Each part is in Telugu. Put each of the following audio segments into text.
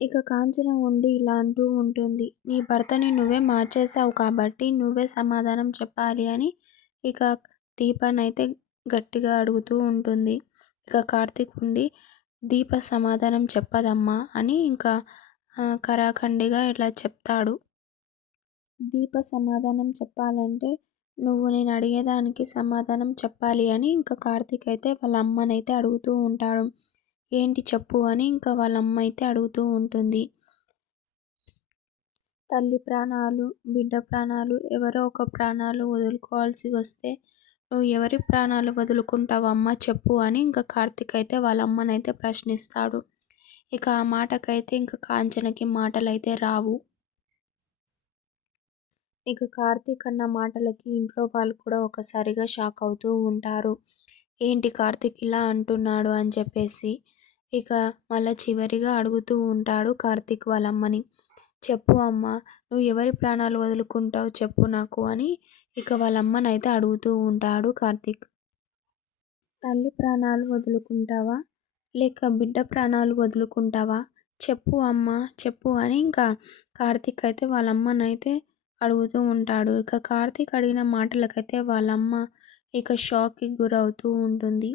ఇక కాంచన ఉండి ఇలా అంటూ ఉంటుంది. నీ భర్తని నువ్వే మార్చేశావు కాబట్టి నువ్వే సమాధానం చెప్పాలి అని ఇక దీపనైతే గట్టిగా అడుగుతూ ఉంటుంది. ఇక కార్తీక్ ఉండి దీప సమాధానం చెప్పదమ్మా అని ఇంకా కరాఖండిగా ఇట్లా చెప్తాడు. దీప సమాధానం చెప్పాలంటే నువ్వు నేను అడిగేదానికి సమాధానం చెప్పాలి అని ఇంకా కార్తీక్ అయితే వాళ్ళ అమ్మనైతే అడుగుతూ ఉంటాడు. ఏంటి చెప్పు అని ఇంకా వాళ్ళ అమ్మ అయితే అడుగుతూ ఉంటుంది. తల్లి ప్రాణాలు, బిడ్డ ప్రాణాలు ఎవరో ఒక ప్రాణాలు వదులుకోవాల్సి వస్తే నువ్వు ఎవరి ప్రాణాలు వదులుకుంటావమ్మా చెప్పు అని ఇంకా కార్తీక్ అయితే వాళ్ళ అమ్మనైతే ప్రశ్నిస్తాడు. ఇక ఆ మాటకైతే ఇంకా కాంచనకి మాటలైతే రావు. ఇక కార్తీక్ అన్న మాటలకి ఇంట్లో వాళ్ళు కూడా ఒకసారిగా షాక్ అవుతూ ఉంటారు. ఏంటి కార్తీక్ ఇలా అంటున్నాడు అని చెప్పేసి ఇక మళ్ళీ చివరిగా అడుగుతూ ఉంటాడు కార్తీక్ వాళ్ళ అమ్మని. చెప్పు అమ్మ, నువ్వు ఎవరి ప్రాణాలు వదులుకుంటావు చెప్పు నాకు అని ఇక వాళ్ళ అమ్మనైతే అడుగుతూ ఉంటాడు కార్తీక్. తల్లి ప్రాణాలు వదులుకుంటావా లేక బిడ్డ ప్రాణాలు వదులుకుంటావా చెప్పు అమ్మ చెప్పు అని ఇంకా కార్తీక్ అయితే వాళ్ళ అమ్మనైతే అడుగుతూ ఉంటాడు. ఇక కార్తీక్ అడిగిన మాటలకైతే వాళ్ళమ్మ ఇక షాక్కి గురవుతూ ఉంటుంది.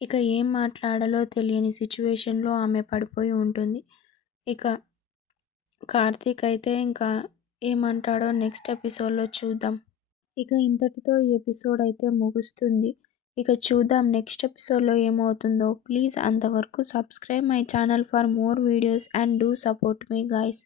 ఇక ఏం మాట్లాడాలో తెలియని సిచ్యువేషన్లో ఆమె పడిపోయి ఉంటుంది. ఇక కార్తీక్ అయితే ఇంకా ఏమంటాడో నెక్స్ట్ ఎపిసోడ్లో చూద్దాం. ఇక ఇంతటితో ఈ ఎపిసోడ్ అయితే ముగుస్తుంది. ఇక చూద్దాం నెక్స్ట్ ఎపిసోడ్లో ఏమవుతుందో. ప్లీజ్ అంతవరకు subscribe my channel for more videos and do support me guys.